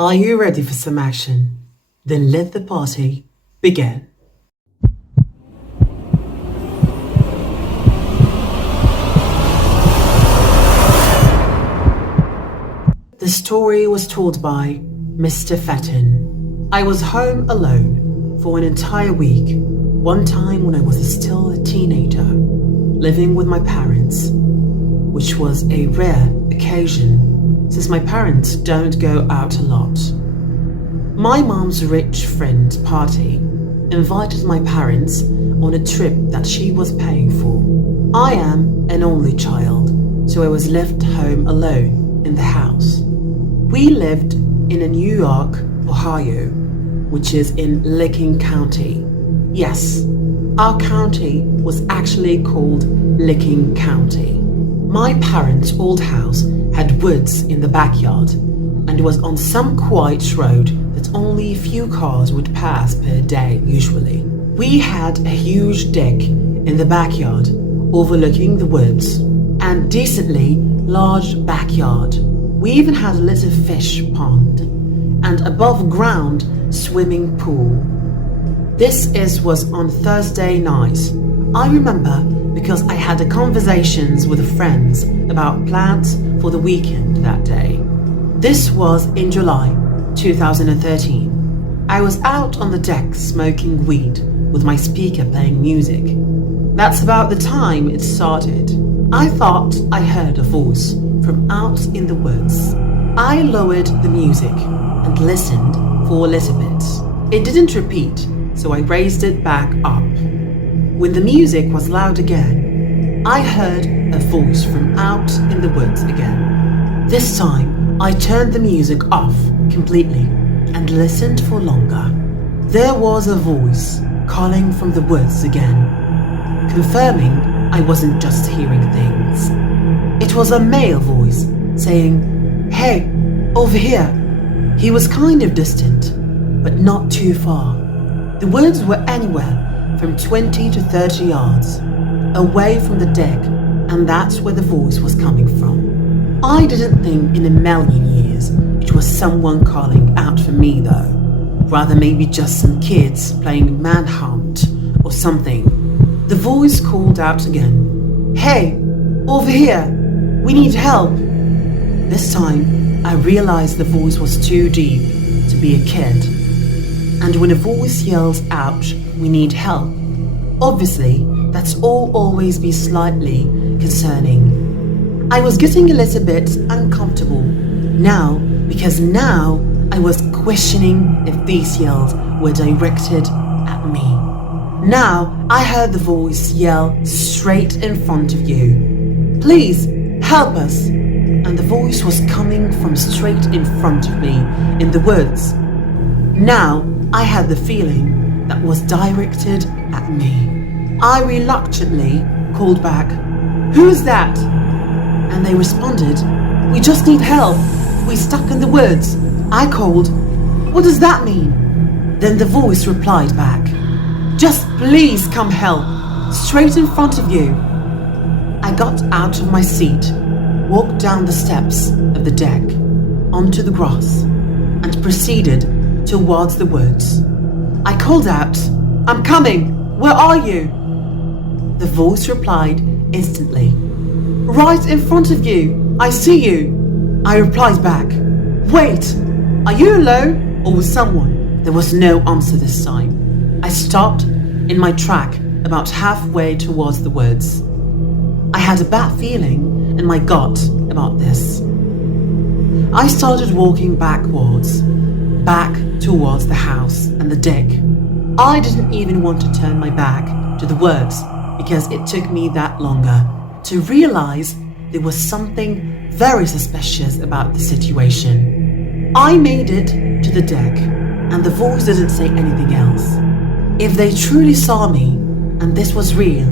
Are you ready for some action? Then let the party begin. The story was told by Mr.fitton. I was home alone for an entire week, one time when I was still a teenager, living with my parents, which was a rare occasion since my parents don't go out a lot. My mom's rich friend party invited my parents on a trip that she was paying for. I am an only child, so I was left home alone in the house. We lived in a New York, Ohio, which is in Licking County. Yes, our county was actually called Licking County. My parents' old house had woods in the backyard and was on some quiet road that only a few cars would pass per day usually. We had a huge deck in the backyard overlooking the woods and decently large backyard. We even had a little fish pond and above ground swimming pool. This was on Thursday night. I remember because I had conversations with friends about plans for the weekend that day. This was in July 2013. I was out on the deck smoking weed with my speaker playing music. That's about the time it started. I thought I heard a voice from out in the woods. I lowered the music and listened for a little bit. It didn't repeat, so I raised it back up. When the music was loud again, I heard a voice from out in the woods again. This time, I turned the music off completely and listened for longer. There was a voice calling from the woods again, confirming I wasn't just hearing things. It was a male voice saying, "Hey, over here." He was kind of distant, but not too far. The woods were anywhere from 20 to 30 yards away from the deck, and that's where the voice was coming from. I didn't think in a million years it was someone calling out for me though. Rather maybe just some kids playing manhunt or something. The voice called out again, "Hey, over here, we need help." This time I realized the voice was too deep to be a kid. And when a voice yells out, "We need help," obviously that's always be slightly concerning. I was getting a little bit uncomfortable now because now I was questioning if these yells were directed at me. Now I heard the voice yell straight in front of you, "Please help us." And the voice was coming from straight in front of me in the woods. Now I had the feeling that was directed at me. I reluctantly called back, "Who's that?" And they responded, "We just need help. We're stuck in the woods." I called, "What does that mean?" Then the voice replied back, "Just please come help, straight in front of you." I got out of my seat, walked down the steps of the deck, onto the grass, and proceeded towards the woods. I called out, "I'm coming, where are you?" The voice replied instantly, "Right in front of you, I see you." I replied back, "Wait, are you alone or with someone?" There was no answer this time. I stopped in my track about halfway towards the woods. I had a bad feeling in my gut about this. I started walking backwards, back towards the house and the deck. I didn't even want to turn my back to the woods because it took me that longer to realize there was something very suspicious about the situation. I made it to the deck and the voice didn't say anything else. If they truly saw me and this was real,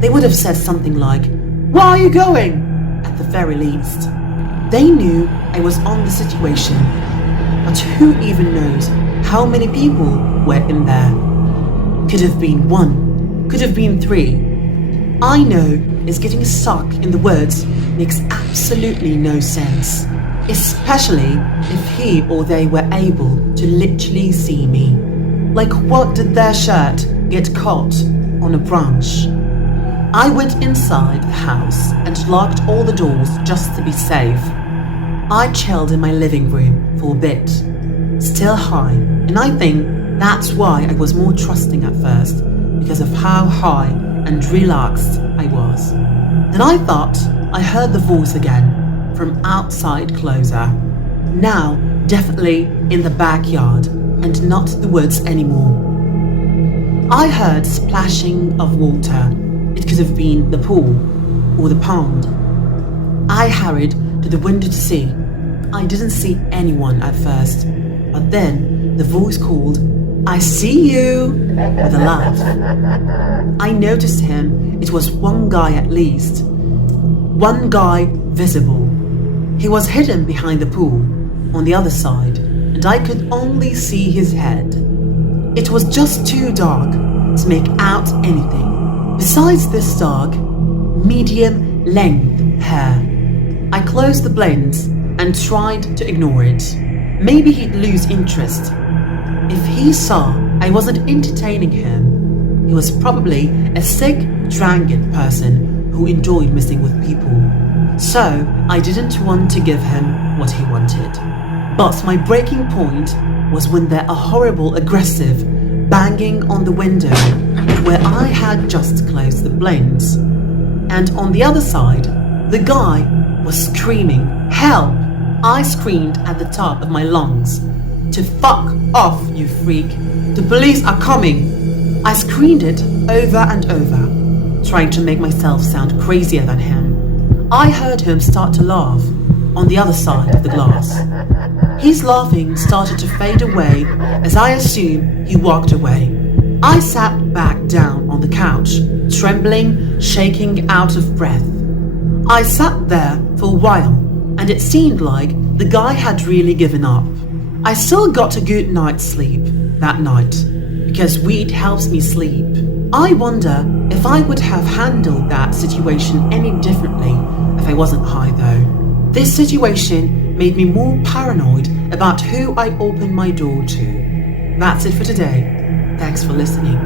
they would have said something like, "Where are you going?" at the very least. They knew I was on the situation, but who even knows how many people were in there? Could have been one, could have been three. I know is getting stuck in the woods makes absolutely no sense. especially if he or they were able to literally see me. Like, what did their shirt get caught on a branch? I went inside the house and locked all the doors just to be safe. I chilled in my living room for a bit, still high, and I think that's why I was more trusting at first, because of how high and relaxed I was. Then I thought I heard the voice again, from outside closer. Now definitely in the backyard and not the woods anymore. I heard splashing of water. It could have been the pool or the pond. I hurried to the window to see. I didn't see anyone at first, but then the voice called, "I see you," with a laugh. I noticed him. It was one guy at least. One guy visible. He was hidden behind the pool on the other side, and I could only see his head. It was just too dark to make out anything. Besides this dark, medium-length hair. I closed the blinds and tried to ignore it. Maybe he'd lose interest. If he saw I wasn't entertaining him, he was probably a sick, dragged person who enjoyed messing with people. So I didn't want to give him what he wanted. But my breaking point was when there a horrible, aggressive banging on the window where I had just closed the blinds. And on the other side, the guy was screaming, "Help!" I screamed at the top of my lungs, "To fuck off, you freak! The police are coming!" I screamed it over and over, trying to make myself sound crazier than him. I heard him start to laugh on the other side of the glass. His laughing started to fade away as I assume he walked away. I sat back down on the couch, trembling, shaking, out of breath. I sat there for a while, and it seemed like the guy had really given up. I still got a good night's sleep that night, because weed helps me sleep. I wonder if I would have handled that situation any differently if I wasn't high though. This situation made me more paranoid about who I opened my door to. That's it for today. Thanks for listening.